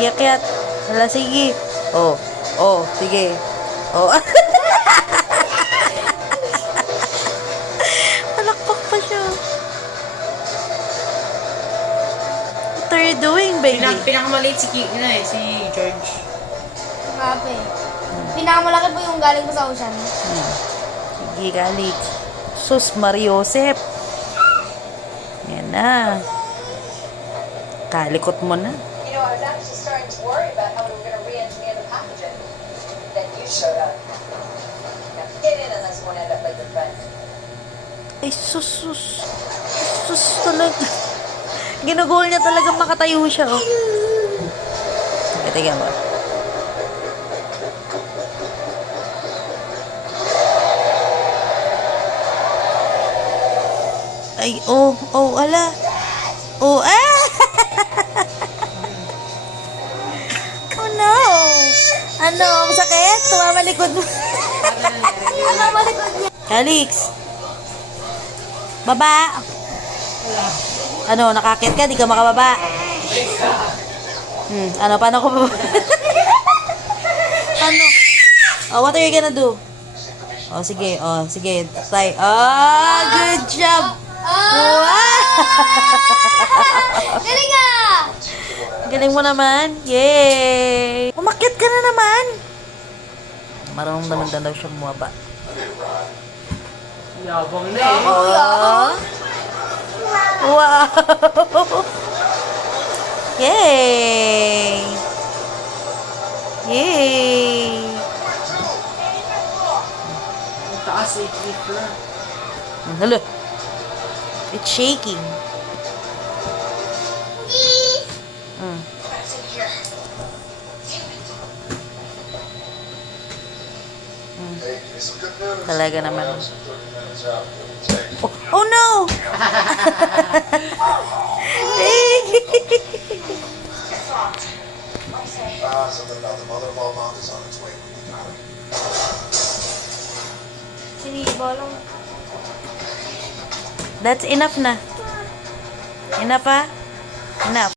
Sige, akyat. Hala, sige. Oh, oh, sige. Oh. Palakpak pa siya. What are you doing, baby? Pinakamaliit si George. Grabe. Pinakamalaki po yung galing po sa ocean. Sige, galit. Sus, Mariosep. Yan na. Kalikot mo na. You know, I was actually starting to worry about how we were going to re-engineer the pathogen. Then you showed up. Now, get in unless you want to end up like your friend. Ay, sus. Sus talaga. Ginugol niya talaga makatayo siya, oh. Tingnan mo. Ay, oh, ala. Oh, ah! Oh no! Ano, masakit? Tumamalikod mo. Pinakamalikod niya. Calix! Baba! Ano, nakakit ka? Di ka makababa? Ano, paano ko baba? Ano? Oh, what are you gonna do? Oh, sige. Try. Oh, good job! Wow! Galing ah! Galing mo naman. Yay! Umakyat ka na naman. Marunong naman daw siyang bumaba. Yabang na eh. Oh. Wow! Yay! Yay! Ang taas eh, clip na. Hello. It's shaking. Talaga naman. Oh no! Something about the mother of all moms is on its way. Sinibolong. That's enough na. Enough, ha? Enough.